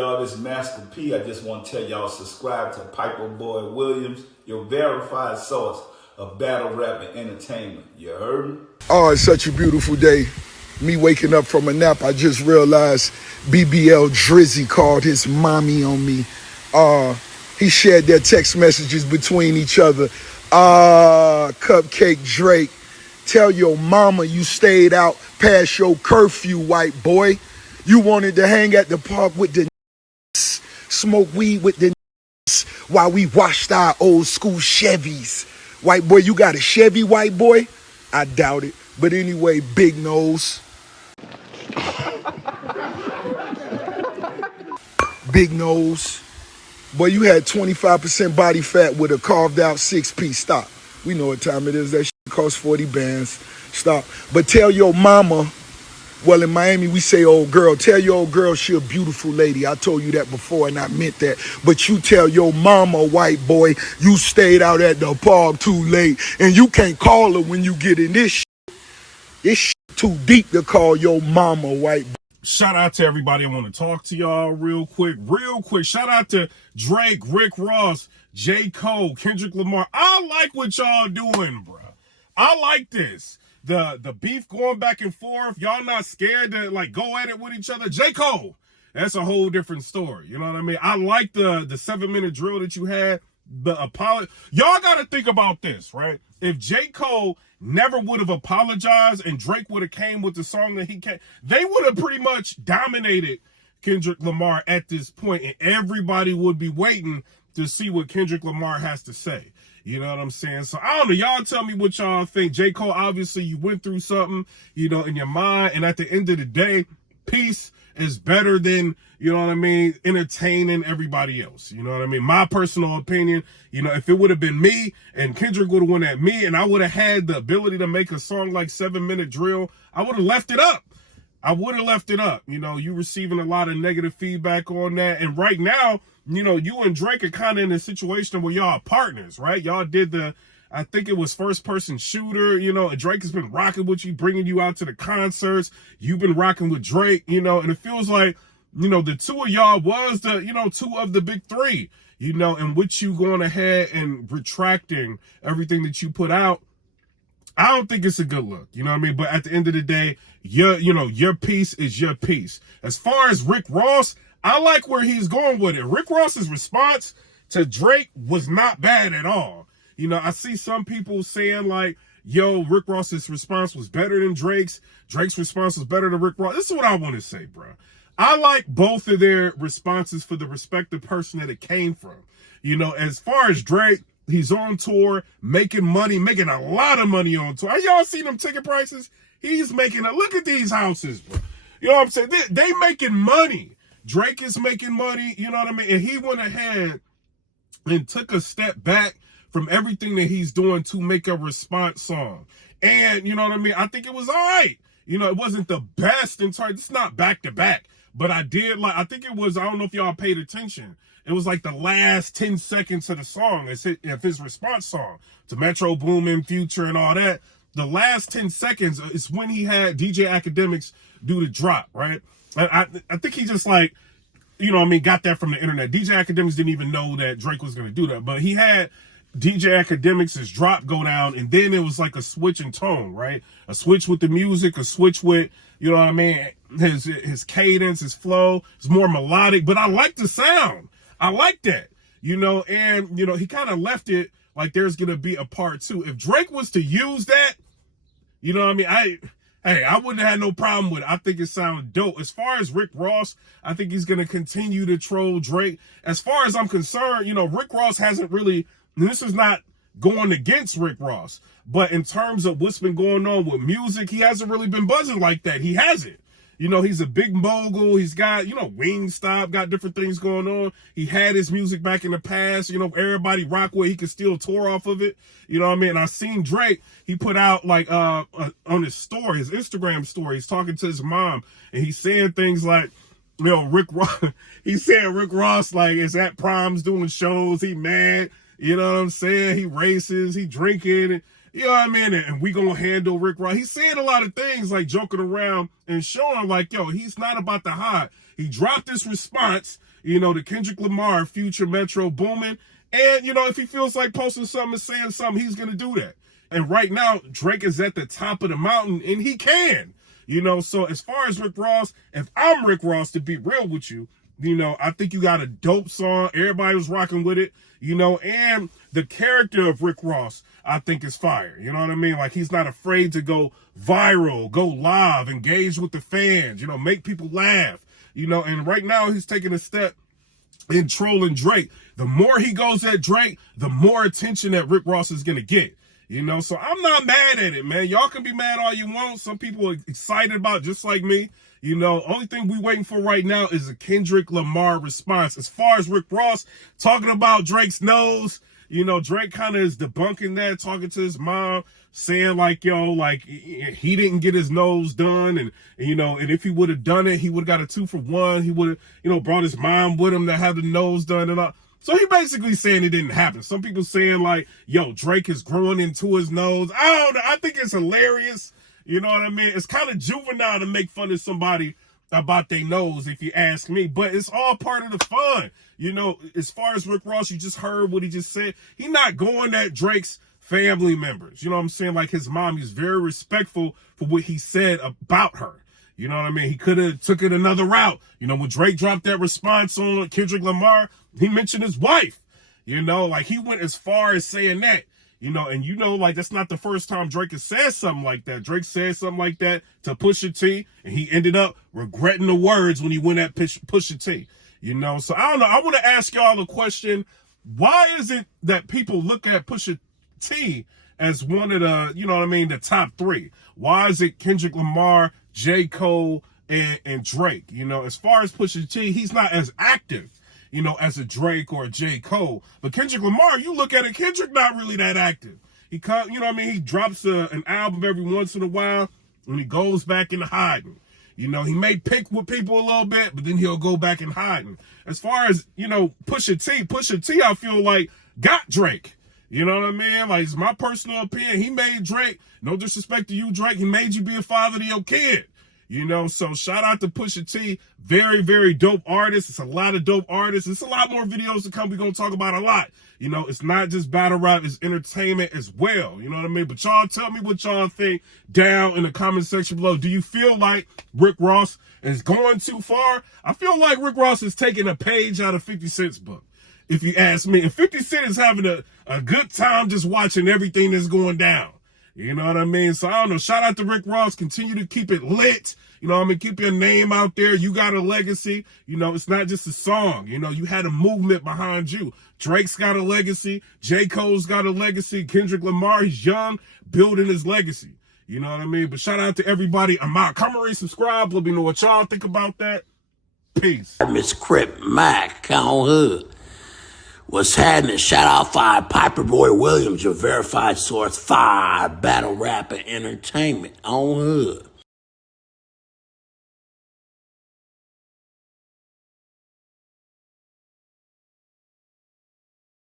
y'all? This is Master P. I just want to tell y'all subscribe to PIPERBOY Williams, your verified source of battle rap and entertainment. You heard me? Oh, it's such a beautiful day. Me waking up from a nap, I just realized BBL Drizzy called his mommy on me. He shared their text messages between each other. Cupcake Drake, tell your mama you stayed out past your curfew, white boy. You wanted to hang at the park with the smoke weed with the while we washed our old school Chevys. White boy, you got a Chevy, white boy? I doubt it. But anyway, big nose. Big nose. Boy, you had 25% body fat with a carved out 6-piece. Stop. We know what time it is. That shit costs 40 bands. Stop. But tell your mama, well, in Miami, we say old girl. Tell your old girl she a beautiful lady. I told you that before, and I meant that. But you tell your mama, white boy, you stayed out at the park too late, and you can't call her when you get in this shit. This shit too deep to call your mama, white boy. Shout out to everybody. I want to talk to y'all real quick. Shout out to Drake, Rick Ross, J. Cole, Kendrick Lamar. I like what y'all doing, bro. I like this. The beef going back and forth. Y'all not scared to like go at it with each other. J. Cole, that's a whole different story. You know what I mean? I like the 7-minute drill that you had. The apology. Y'all got to think about this, right? If J. Cole never would have apologized and Drake would have came with the song that he came, they would have pretty much dominated Kendrick Lamar at this point, and everybody would be waiting to see what Kendrick Lamar has to say. You know what I'm saying? So I don't know. Y'all tell me what y'all think. J. Cole, obviously you went through something, you know, in your mind, and at the end of the day, peace is better than, you know what I mean, entertaining everybody else. You know what I mean? My personal opinion, you know, if it would have been me and Kendrick would have went at me and I would have had the ability to make a song like 7-minute drill, I would have left it up. You know, you receiving a lot of negative feedback on that. And right now, you know, you and Drake are kind of in a situation where y'all are partners, right? Y'all did I think it was first person shooter, you know, and Drake has been rocking with you, bringing you out to the concerts. You've been rocking with Drake, you know, and it feels like, you know, the two of y'all was two of the big three, you know, and with you going ahead and retracting everything that you put out, I don't think it's a good look, you know what I mean? But at the end of the day, your piece is your piece. As far as Rick Ross, I like where he's going with it. Rick Ross's response to Drake was not bad at all. You know, I see some people saying like, yo, Rick Ross's response was better than Drake's. Drake's response was better than Rick Ross. This is what I want to say, bro. I like both of their responses for the respective person that it came from. You know, as far as Drake, he's on tour, making money, making a lot of money on tour. Y'all seen them ticket prices? He's making look at these houses, bro. You know what I'm saying? They making money. Drake is making money, you know what I mean? And he went ahead and took a step back from everything that he's doing to make a response song. And, you know what I mean? I think it was all right. You know, it wasn't the best in terms, it's not back to back, but I think it was, I don't know if y'all paid attention. It was like the last 10 seconds of the song, of his response song to Metro Boomin, Future and all that. The last 10 seconds is when he had DJ Academics do the drop, right? I think he just like, you know what I mean, got that from the internet. DJ Academics didn't even know that Drake was going to do that, but he had DJ Academics' drop go down, and then it was like a switch in tone, right? A switch with the music, a switch with, you know what I mean, his cadence, his flow. It's more melodic, but I like the sound. I like that, you know, and, you know, he kind of left it like there's going to be a part 2. If Drake was to use that, you know what I mean, I wouldn't have had no problem with it. I think it sounded dope. As far as Rick Ross, I think he's going to continue to troll Drake. As far as I'm concerned, you know, Rick Ross hasn't really, this is not going against Rick Ross, but in terms of what's been going on with music, he hasn't really been buzzing like that. He hasn't. You know, he's a big mogul. He's got, you know, Wingstop, got different things going on. He had his music back in the past. You know, everybody rock where he could still tour off of it. You know what I mean? And I seen Drake, he put out like on his story, his Instagram story, he's talking to his mom and he's saying things like, you know, Rick Ross like is at proms doing shows. He mad. You know what I'm saying? He races, he drinking, and, you know what I mean? And we gonna handle Rick Ross. He's saying a lot of things like joking around and showing like, yo, he's not about to hide. He dropped this response, the Kendrick Lamar, Future, Metro booming. And, if he feels like posting something and saying something, he's going to do that. And right now, Drake is at the top of the mountain, and he can. So as far as Rick Ross, if I'm Rick Ross, to be real with you, I think you got a dope song. Everybody was rocking with it, and the character of Rick Ross, I think, is fire. You know what I mean? Like, he's not afraid to go viral, go live, engage with the fans, make people laugh, and right now he's taking a step in trolling Drake. The more he goes at Drake, the more attention that Rick Ross is going to get. So I'm not mad at it, man. Y'all can be mad all you want. Some people are excited about it, just like me. Only thing we waiting for right now is a Kendrick Lamar response. As far as Rick Ross talking about Drake's nose, Drake kind of is debunking that, talking to his mom, saying like, he didn't get his nose done. And if he would have done it, he would have got a 2-for-1. He would have, brought his mom with him to have the nose done and all. So he basically saying it didn't happen. Some people saying like, Drake is growing into his nose. I don't know. I think it's hilarious. You know what I mean? It's kind of juvenile to make fun of somebody about their nose, if you ask me. But it's all part of the fun. As far as Rick Ross, you just heard what he just said. He not going at Drake's family members. You know what I'm saying? Like his mom, he's very respectful for what he said about her. You know what I mean? He could have took it another route. When Drake dropped that response on Kendrick Lamar, he mentioned his wife. Like he went as far as saying that. And like that's not the first time Drake has said something like that. Drake said something like that to Pusha T, and he ended up regretting the words when he went at Pusha T. So I don't know. I want to ask y'all a question. Why is it that people look at Pusha T as one of the, the top 3? Why is it Kendrick Lamar, J. Cole, and Drake? As far as Pusha T, he's not as active, as a Drake or a J. Cole. But Kendrick Lamar, you look at it, Kendrick not really that active. He he drops an album every once in a while, and he goes back into hiding. He may pick with people a little bit, but then he'll go back in hiding. As far as, Pusha T, I feel like got Drake. You know what I mean? Like, it's my personal opinion. He made Drake, no disrespect to you, Drake, he made you be a father to your kid. So shout out to Pusha T. Very, very dope artist. It's a lot of dope artists. It's a lot more videos to come. We're going to talk about a lot. It's not just battle rap, it's entertainment as well. You know what I mean? But y'all tell me what y'all think down in the comment section below. Do you feel like Rick Ross is going too far? I feel like Rick Ross is taking a page out of 50 Cent's book, if you ask me. And 50 Cent is having a good time just watching everything that's going down. You know what I mean? So I don't know. Shout out to Rick Ross. Continue to keep it lit. Keep your name out there. You got a legacy. It's not just a song. You had a movement behind you. Drake's got a legacy. J. Cole's got a legacy. Kendrick Lamar, he's young, building his legacy. You know what I mean? But shout out to everybody. I'm out. Come and subscribe. Let me know what y'all think about that. Peace. Miss Crip Mac on hood. What's happening? Shout out PIPERBOY Williams, your verified source, battle rap and entertainment on hood.